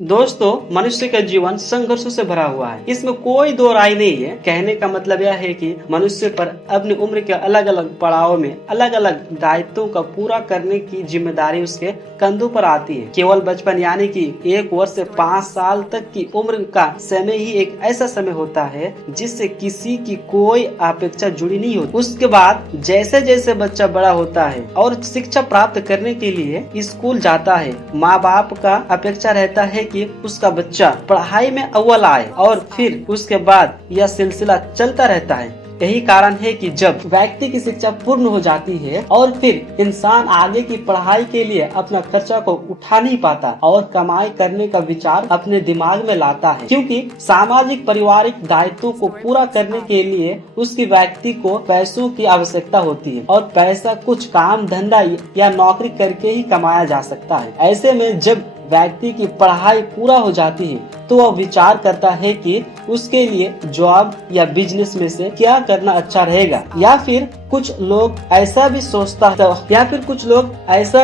दोस्तों, मनुष्य का जीवन संघर्षों से भरा हुआ है। इसमें कोई दो राय नहीं है। कहने का मतलब यह है कि मनुष्य पर अपनी उम्र के अलग अलग पड़ाव में अलग अलग दायित्वों का पूरा करने की जिम्मेदारी उसके कंधों पर आती है। केवल बचपन यानी कि 1 वर्ष से 5 साल तक की उम्र का समय ही एक ऐसा समय होता है जिससे किसी की कोई अपेक्षा जुड़ी नहीं होती। उसके बाद जैसे जैसे बच्चा बड़ा होता है और शिक्षा प्राप्त करने के लिए स्कूल जाता है, माँ बाप का अपेक्षा रहता है कि उसका बच्चा पढ़ाई में अव्वल आए और फिर उसके बाद यह सिलसिला चलता रहता है। यही कारण है कि जब व्यक्ति की शिक्षा पूर्ण हो जाती है और फिर इंसान आगे की पढ़ाई के लिए अपना खर्चा को उठा नहीं पाता और कमाई करने का विचार अपने दिमाग में लाता है, क्योंकि सामाजिक पारिवारिक दायित्वों को पूरा करने के लिए उसकी व्यक्ति को पैसों की आवश्यकता होती है और पैसा कुछ काम धंधा या नौकरी करके ही कमाया जा सकता है। ऐसे में जब व्यक्ति की पढ़ाई पूरा हो जाती है तो वह विचार करता है कि उसके लिए जॉब या बिजनेस में से क्या करना अच्छा रहेगा। या फिर कुछ लोग ऐसा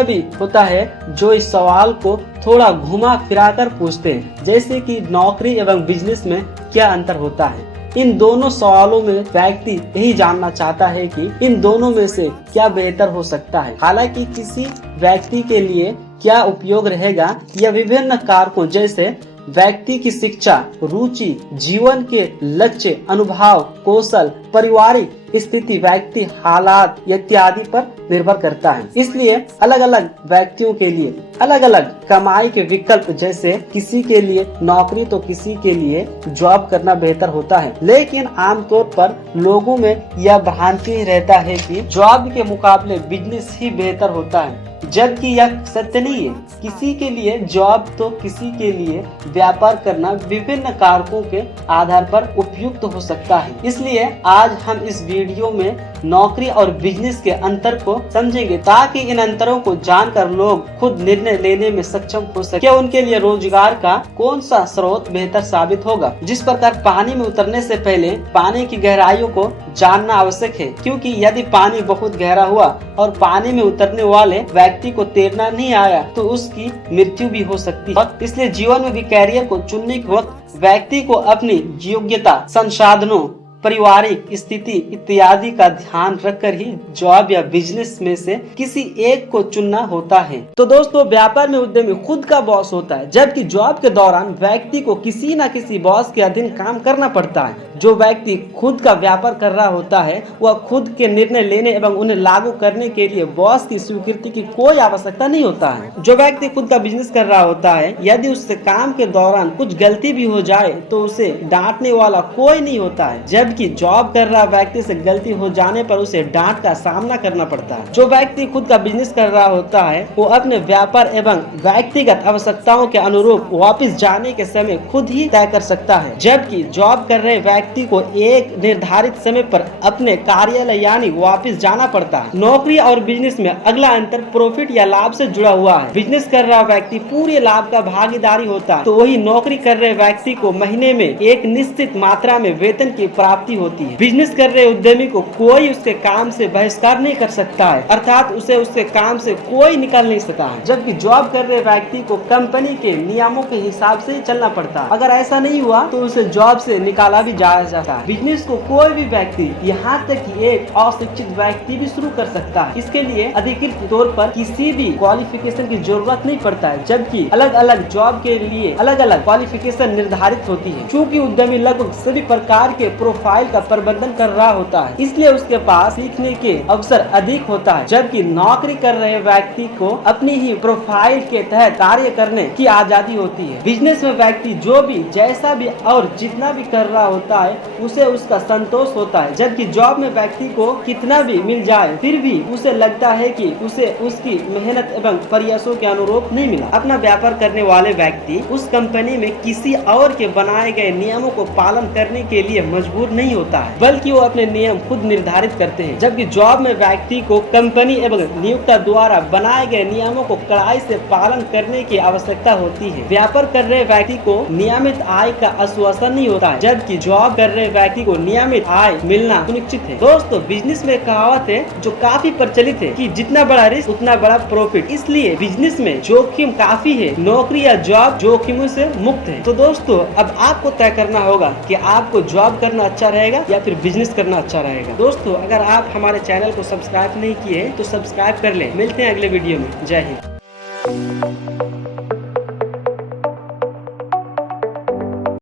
भी होता है जो इस सवाल को थोड़ा घुमा फिरा कर पूछते हैं, जैसे कि नौकरी एवं बिजनेस में क्या अंतर होता है। इन दोनों सवालों में व्यक्ति यही जानना चाहता है कि इन दोनों में से क्या बेहतर हो सकता है। हालांकि किसी व्यक्ति के लिए क्या उपयोग रहेगा यह विभिन्न कारकों जैसे व्यक्ति की शिक्षा, रुचि, जीवन के लक्ष्य, अनुभव, कौशल, पारिवारिक स्थिति, व्यक्ति हालात इत्यादि पर निर्भर करता है। इसलिए अलग अलग व्यक्तियों के लिए अलग अलग कमाई के विकल्प, जैसे किसी के लिए नौकरी तो किसी के लिए जॉब करना बेहतर होता है। लेकिन आमतौर पर लोगों में यह भ्रांति रहता है कि जॉब के मुकाबले बिजनेस ही बेहतर होता है, जबकि यह सत्य नहीं है। किसी के लिए जॉब तो किसी के लिए व्यापार करना विभिन्न कारकों के आधार पर उपयुक्त हो सकता है। इसलिए आज हम इस वीडियो में नौकरी और बिजनेस के अंतर को समझेंगे, ताकि इन अंतरों को जानकर लोग खुद निर्णय लेने में सक्षम हो सके। उनके लिए रोजगार का कौन सा स्रोत बेहतर साबित होगा। जिस प्रकार पानी में उतरने से पहले पानी की गहराइयों को जानना आवश्यक है, क्योंकि यदि पानी बहुत गहरा हुआ और पानी में उतरने वाले व्यक्ति को तैरना नहीं आया तो उसकी मृत्यु भी हो सकती है। इसलिए जीवन में भी कैरियर को चुनने के वक्त व्यक्ति को अपनी योग्यता, संसाधनों, पारिवारिक स्थिति इत्यादि का ध्यान रखकर ही जॉब या बिजनेस में से किसी एक को चुनना होता है। तो दोस्तों, व्यापार में उद्यमी खुद का बॉस होता है, जबकि जॉब के दौरान व्यक्ति को किसी न किसी बॉस के अधीन काम करना पड़ता है। जो व्यक्ति खुद का व्यापार कर रहा होता है वह खुद के निर्णय लेने एवं उन्हें लागू करने के लिए बॉस की स्वीकृति की कोई आवश्यकता नहीं होता है। जो व्यक्ति खुद का बिजनेस कर रहा होता है, यदि उससे काम के दौरान कुछ गलती भी हो जाए तो उसे डांटने वाला कोई नहीं होता है, जबकि जॉब कर रहा व्यक्ति से गलती हो जाने पर उसे डांट का सामना करना पड़ता है। जो व्यक्ति खुद का बिजनेस कर रहा होता है वो अपने व्यापार एवं व्यक्तिगत आवश्यकताओं के अनुरूप वापस जाने के समय खुद ही तय कर सकता है, जबकि जॉब कर रहे व्यक्ति को एक निर्धारित समय पर अपने कार्यालय यानी वापस जाना पड़ता है। नौकरी और बिजनेस में अगला अंतर प्रॉफिट या लाभ से जुड़ा हुआ है। बिजनेस कर रहा व्यक्ति पूरे लाभ का भागीदारी होता है, तो वही नौकरी कर रहे व्यक्ति को महीने में एक निश्चित मात्रा में वेतन की प्राप्ति होती है। बिजनेस कर रहे उद्यमी को कोई उसके काम से बहिष्कार नहीं कर सकता है, अर्थात उसे उसके काम से कोई निकाल नहीं सकता है, जबकि जॉब कर रहे व्यक्ति को कंपनी के नियमों के हिसाब से चलना पड़ता है। अगर ऐसा नहीं हुआ तो उसे जॉब से निकाला भी जाता है। बिजनेस को कोई भी व्यक्ति, यहाँ तक कि एक अशिक्षित व्यक्ति भी शुरू कर सकता है। इसके लिए अधिकृत तौर पर किसी भी क्वालिफिकेशन की जरूरत नहीं पड़ता है, जबकि अलग अलग जॉब के लिए अलग अलग क्वालिफिकेशन निर्धारित होती है। चूँकि उद्यमी लगभग सभी प्रकार के प्रोफाइल का प्रबंधन कर रहा होता है, इसलिए उसके पास सीखने के अवसर अधिक होता है, जबकि नौकरी कर रहे व्यक्ति को अपनी ही प्रोफाइल के तहत कार्य करने की आजादी होती है। बिजनेस में व्यक्ति जो भी, जैसा भी और जितना भी कर रहा होता है उसे उसका संतोष होता है, जबकि जॉब में व्यक्ति को कितना भी मिल जाए फिर भी उसे लगता है कि उसे उसकी मेहनत एवं प्रयासों के अनुरूप नहीं मिला। अपना व्यापार करने वाले व्यक्ति उस कंपनी में किसी और के बनाए गए नियमों को पालन करने के लिए मजबूर नहीं होता है, बल्कि वो अपने नियम खुद निर्धारित करते हैं। जबकि जॉब में व्यक्ति को कंपनी एवं नियोक्ता द्वारा बनाए गए नियमों को कड़ाई से पालन करने की आवश्यकता होती है। व्यापार कर रहे व्यक्ति को नियमित आय का आश्वासन नहीं होता है, जबकि जॉब कर रहे व्यक्ति को नियमित आय मिलना सुनिश्चित है। दोस्तों, बिजनेस में कहावत है जो काफी प्रचलित है कि जितना बड़ा रिस्क उतना बड़ा प्रॉफिट। इसलिए बिजनेस में जोखिम काफी है, नौकरी या जॉब जोखिमों से मुक्त है। तो दोस्तों, अब आपको तय करना होगा कि आपको जॉब करना अच्छा रहेगा या फिर बिजनेस करना अच्छा रहेगा। दोस्तों, अगर आप हमारे चैनल को सब्सक्राइब नहीं किए तो सब्सक्राइब कर लें। मिलते हैं अगले वीडियो में। जय हिंद।